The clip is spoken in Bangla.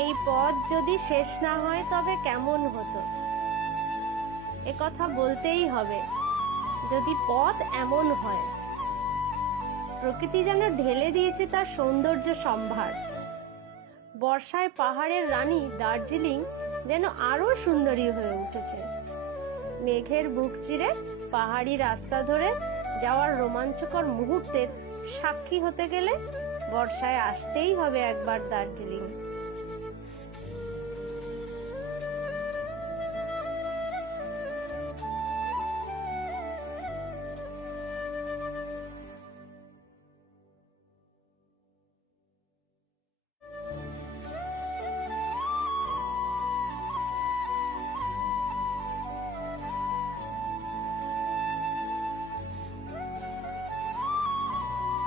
এই পথ যদি শেষ না হয় তবে কেমন হতো। এ কথা বলতেই হবে, যদি পথ এমন হয়। প্রকৃতি যেন ঢেলে দিয়েছে তার সৌন্দর্য সম্ভার। বর্ষায় পাহাড়ের রানী দার্জিলিং যেন আরো সুন্দরী হয়ে উঠেছে। মেঘের বুক চিরে পাহাড়ি রাস্তা ধরে যাওয়ার রোমাঞ্চকর মুহূর্তের সাক্ষী হতে গেলে বর্ষায় আসতেই হবে একবার দার্জিলিং।